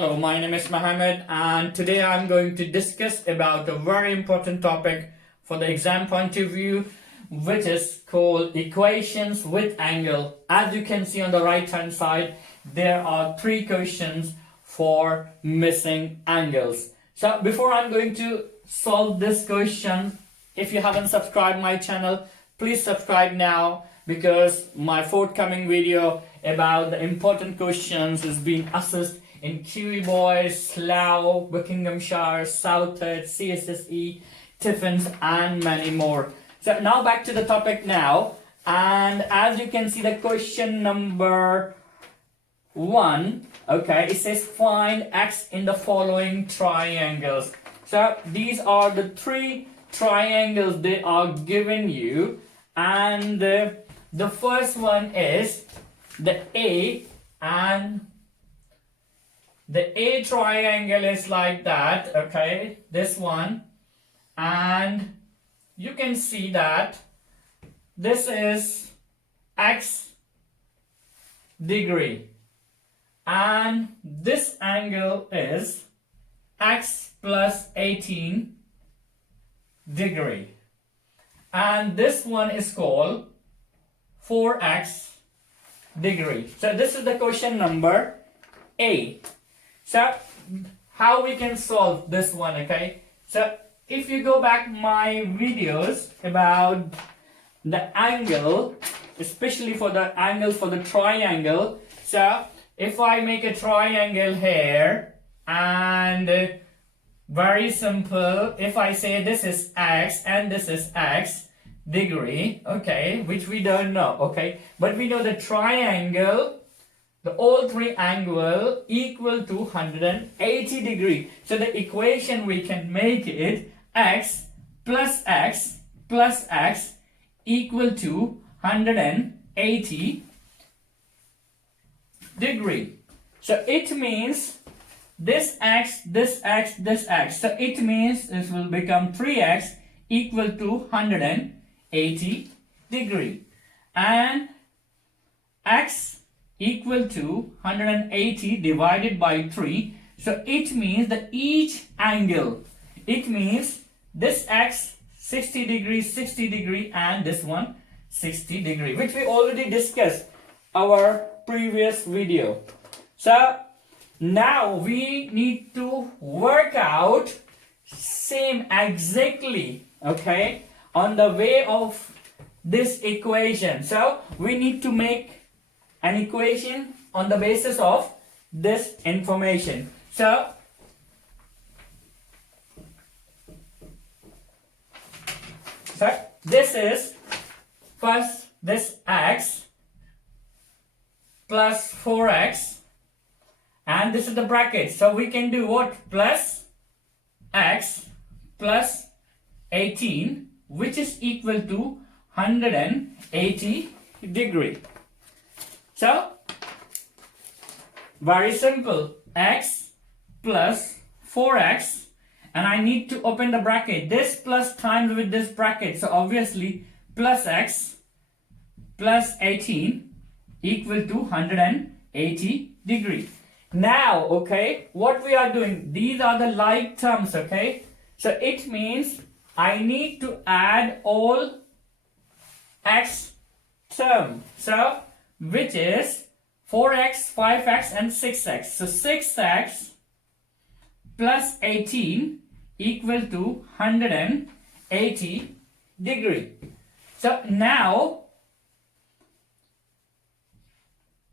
Hello, my name is Mohammed and today I'm going to discuss about a very important topic for the exam point of view, which is called equations with angle. As you can see on the right hand side, there are three questions for missing angles. So before I'm going to solve this question, if you haven't subscribed my channel, please subscribe now, because my forthcoming video about the important questions is being assessed in QE Boys, Slough, Buckinghamshire, Southend, CSSE, Tiffins and many more. So now back to the topic now, and as you can see the question number 1, okay, it says find x in the following triangles. So these are the three triangles they are given you, and the first one is the A, and the A triangle is like that, okay, this one, and you can see that this is x degree and this angle is x plus 18 degree, and this one is called 4x degree. So this is the question number A. So how we can solve this one, okay? So if you go back my videos about the angle, especially for the angle for the triangle, so if I make a triangle here, and very simple, if I say this is x and this is x degree, okay, which we don't know, okay, but we know the triangle, the all three angle equal to 180 degree. So the equation we can make it x plus x plus x equal to 180 degree. So it means this x, this x, this x. So it means this will become 3x equal to 180 degree. And x equal to 180 divided by 3. So it means that each angle, it means this x 60 degree, 60 degree, and this one 60 degree, which we already discussed our previous video. So now we need to work out same exactly, okay, on the way of this equation. So we need to make an equation on the basis of this information. So this is first this x plus 4x, and this is the bracket. So we can do what? Plus x plus 18, which is equal to 180 degree. So very simple, x plus 4x, and I need to open the bracket, this plus times with this bracket, so obviously plus x plus 18 equal to 180 degree. Now, okay, what we are doing, these are the like terms, okay, so it means I need to add all x term, so which is 4x, 5x and 6x. So 6x plus 18 equal to 180 degree. So now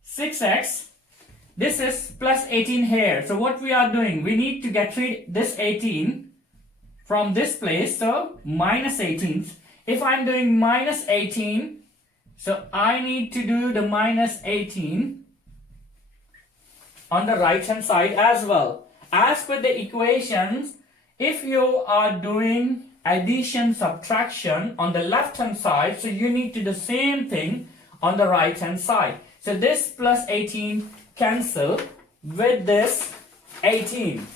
6x, this is plus 18 here. So what we are doing, we need to get rid this 18 from this place, so minus 18. If I'm doing minus 18, so I need to do the minus 18 on the right hand side as well. As per the equations, if you are doing addition subtraction on the left hand side, so you need to do the same thing on the right hand side. So this plus 18 cancel with this 18.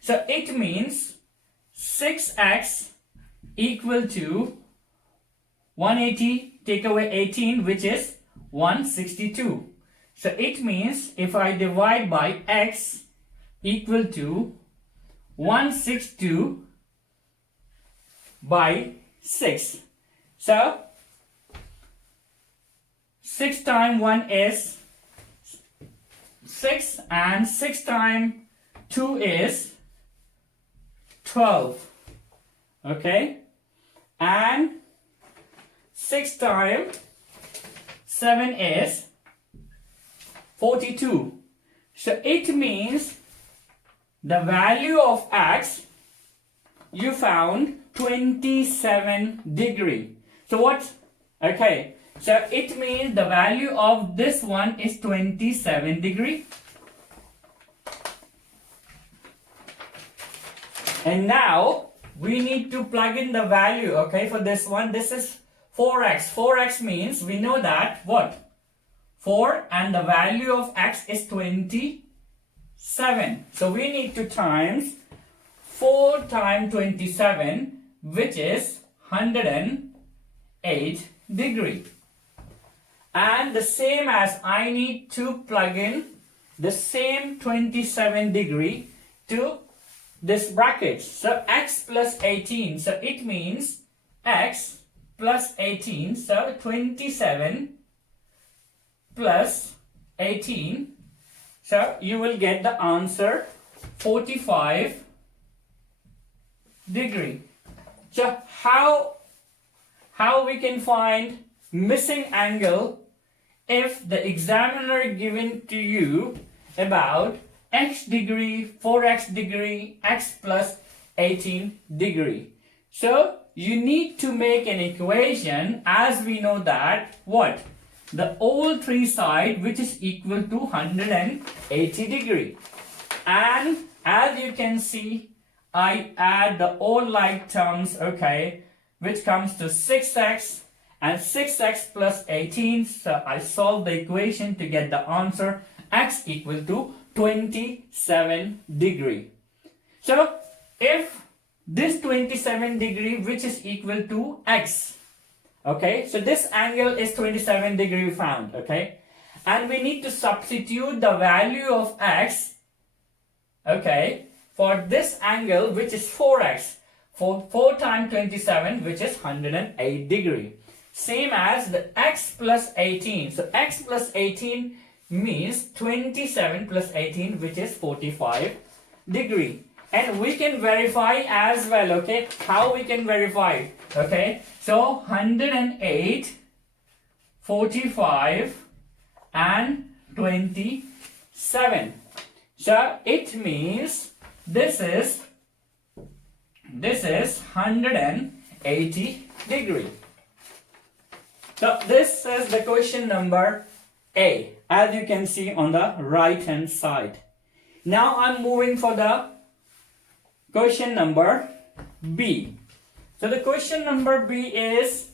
So it means 6x equal to 180, take away 18, which is 162. So it means if I divide by x equal to 162 by 6. So 6 times 1 is 6 and 6 times 2 is 12. Okay, and 6 times 7 is 42. So it means the value of x you found 27 degree. So what? Okay, so it means the value of this one is 27 degree. And now we need to plug in the value, okay, for this one. This is 4x. 4x means we know that what? 4 and the value of x is 27. So we need to times 4 times 27, which is 108 degree. And the same as I need to plug in the same 27 degree to this bracket. So x plus 18. So it means x plus 18. So 27 plus 18. So you will get the answer 45 degree. So how we can find missing angle if the examiner given to you about x degree, 4x degree, x plus 18 degree. So you need to make an equation, as we know that what? The whole three side, which is equal to 180 degree. And as you can see, I add the all like terms, okay, which comes to 6x and 6x plus 18. So I solve the equation to get the answer x equal to 27 degree. So if this 27 degree, which is equal to x, okay, so this angle is 27 degree found, okay, and we need to substitute the value of x, okay, for this angle, which is 4x, for 4 times 27, which is 108 degree. Same as the x plus 18. So x plus 18 means 27 plus 18, which is 45 degree. And we can verify as well, okay? How we can verify? Okay, so 108, 45 and 27. So it means this is 180 degree. So this is the question number A, as you can see on the right hand side. Now I'm moving for the question number B. So the question number B is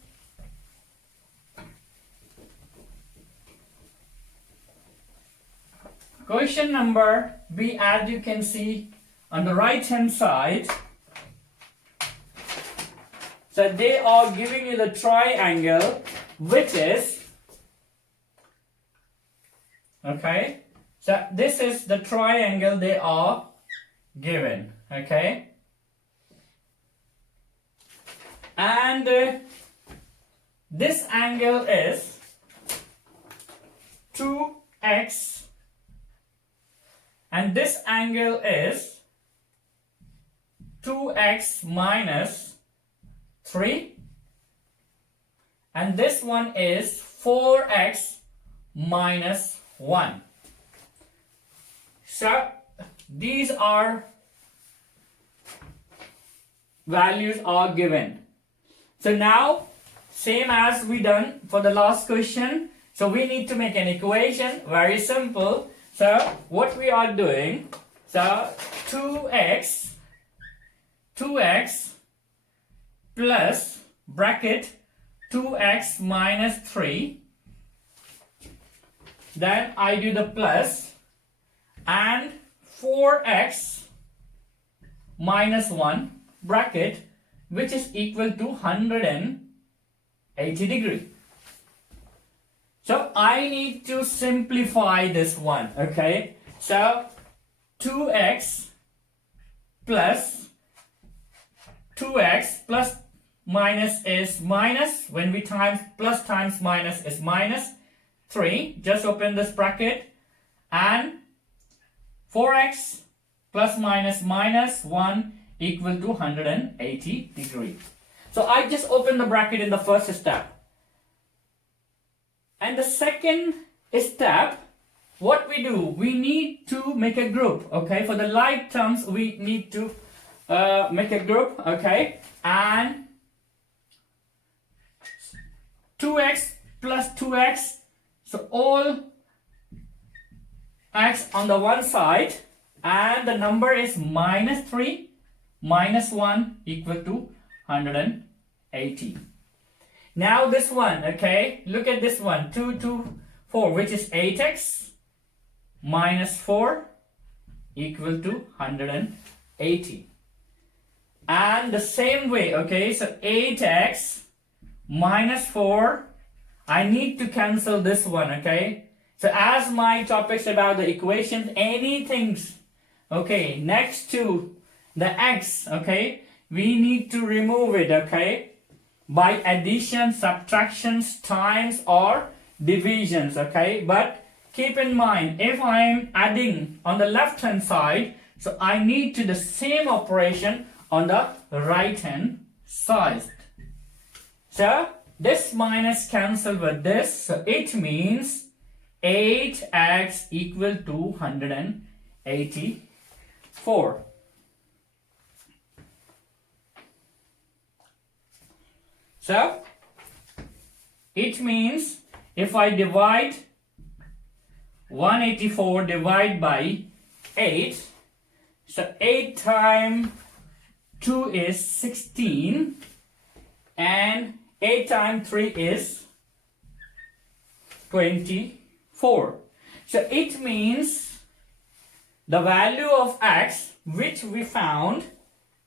question number B, as you can see on the right hand side. So they are giving you the triangle, which is, okay, so this is the triangle they are given, okay, and this angle is 2x and this angle is 2x minus 3 and this one is 4x minus 1. So these are values are given. So now same as we done for the last question, so we need to make an equation, very simple. So what we are doing, so 2x plus bracket 2x minus 3, then I do the plus, and 4x minus 1 bracket, which is equal to 180 degree. So So I need to simplify this one, okay? So 2x plus minus is minus. When we times plus times minus is minus 3. Just open this bracket. And 4x plus minus minus 1 equal to 180 degrees. So I just open the bracket in the first step. And the second step, what we do, we need to make a group, okay? For the like terms, we need to make a group, okay? And 2x plus 2x, so all x on the one side, and the number is minus 3 minus 1 equal to 180. Now this one, okay, look at this one, 2 to 4, which is 8x minus 4 equal to 180. And the same way, okay, so 8x minus 4, I need to cancel this one, okay. So as my topic's about the equations, anything, okay, next to the x, okay, we need to remove it, okay, by addition, subtractions, times or divisions, okay. But keep in mind, if I am adding on the left hand side, so I need to do the same operation on the right hand side. So this minus cancel with this, so it means 8x equal to 184. So it means if I divide 184 divide by 8, so 8 times 2 is 16 and 8 times 3 is 24. So it means the value of x which we found,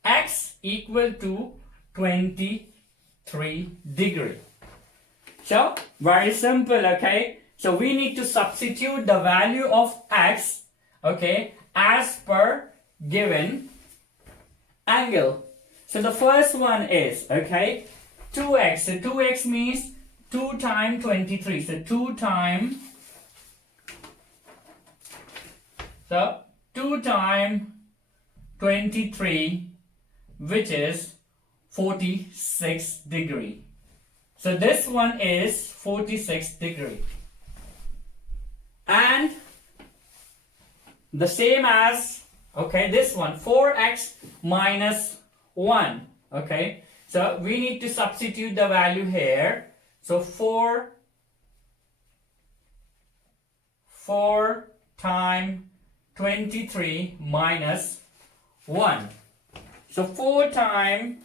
x equal to 23 degree. So very simple, okay. So we need to substitute the value of x, okay, as per given angle. So the first one is, okay, 2x. So 2x means 2 times 23. So 2 times, so 2 times 23, which is 46 degree. So this one is 46 degree. And the same as, okay, this one, 4x minus 1, okay. So we need to substitute the value here. So 4 times 23 minus 1. So 4 times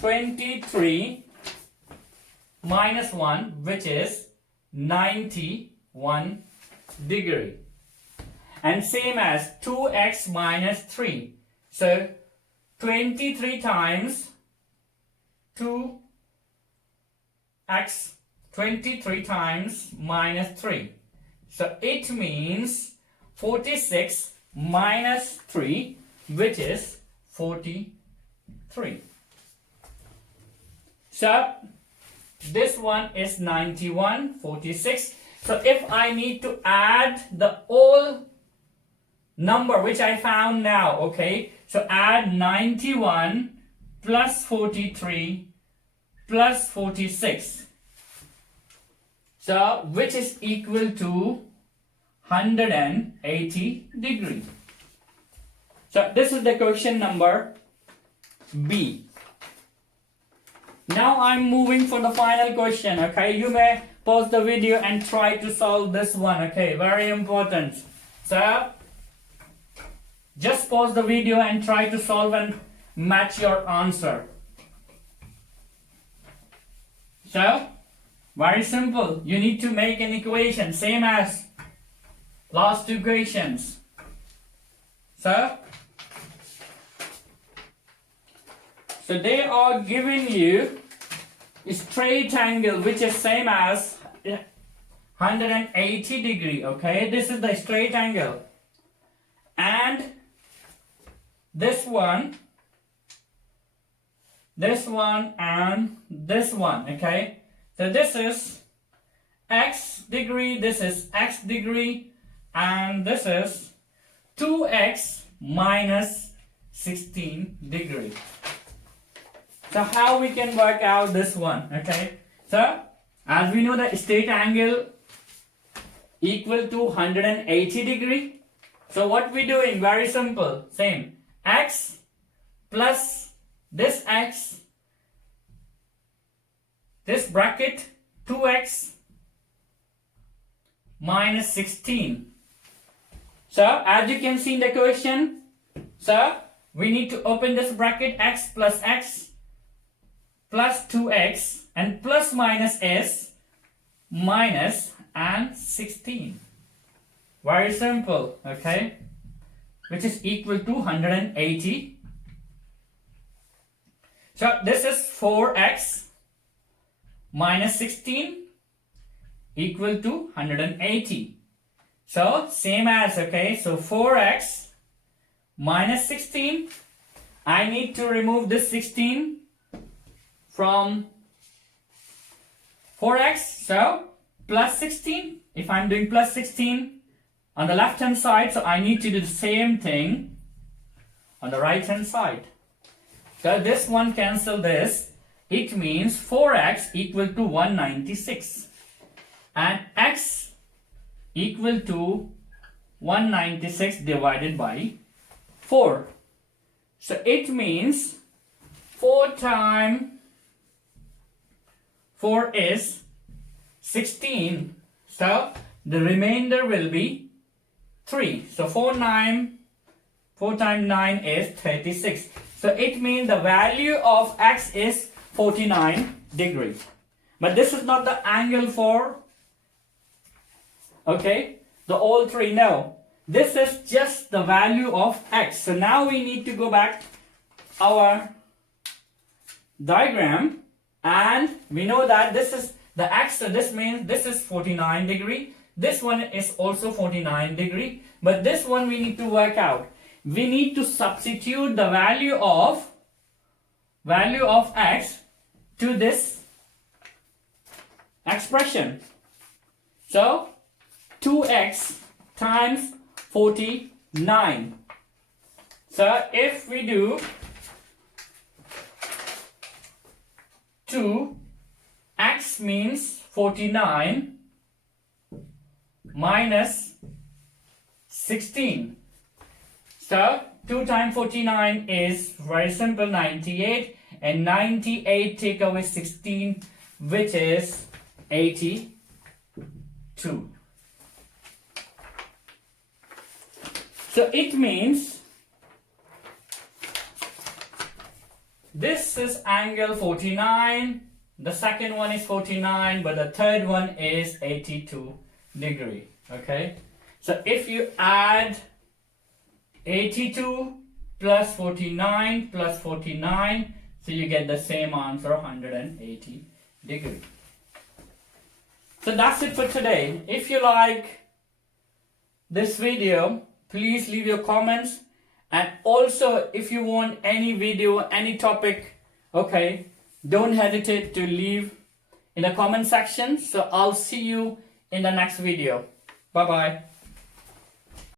23 minus 1, which is 91 degree. And same as 2x minus 3. So 23 times 2x, 23 times minus 3. So it means 46 minus 3, which is 43. So this one is 91, 46. So if I need to add the whole number which I found now, okay, so add 91 plus 43 plus 46. So which is equal to 180 degree. So this is the question number B. Now I'm moving for the final question, okay. You may pause the video and try to solve this one, okay. Very important. So just pause the video and try to solve and match your answer. So very simple. You need to make an equation same as last two equations. So they are giving you a straight angle which is same as 180 degree. Okay, this is the straight angle, and this one, and this one. Okay, so this is x degree, this is x degree, and this is 2x minus 16 degree. So how we can work out this one? Okay, so as we know that straight angle equal to 180 degree. So what we doing? Very simple. Same. X plus this x, this bracket 2x minus 16. So as you can see in the equation, so we need to open this bracket, x plus 2x and plus minus s minus and 16. Very simple, okay, which is equal to 180. So this is 4x minus 16 equal to 180. So same as, okay, so 4x minus 16, I need to remove this 16 from 4x, so plus 16. If I'm doing plus 16 on the left hand side, so I need to do the same thing on the right hand side. So this one cancel this. It means 4x equal to 196 and x equal to 196 divided by 4. So it means 4 times 4 is 16. So the remainder will be 3. So 4 times 9 is 36. So it means the value of x is 49 degrees. But this is not the angle for, okay, the all three. No. This is just the value of x. So now we need to go back our diagram, and we know that this is the x, so this means this is 49 degree. This one is also 49 degree. But this one we need to work out. We need to substitute the value of x to this expression. So 2x times 49. So if we do 2x means 49 minus 16. So 2 times 49 is very simple, 98, and 98 take away 16, which is 82. So it means this is angle 49, the second one is 49, but the third one is 82 degree. Okay, so if you add 82 plus 49 plus 49, so you get the same answer, 180 degree. So that's it for today. If you like this video, please leave your comments, and also if you want any video, any topic, okay, don't hesitate to leave in the comment section. So I'll see you in the next video. Bye bye.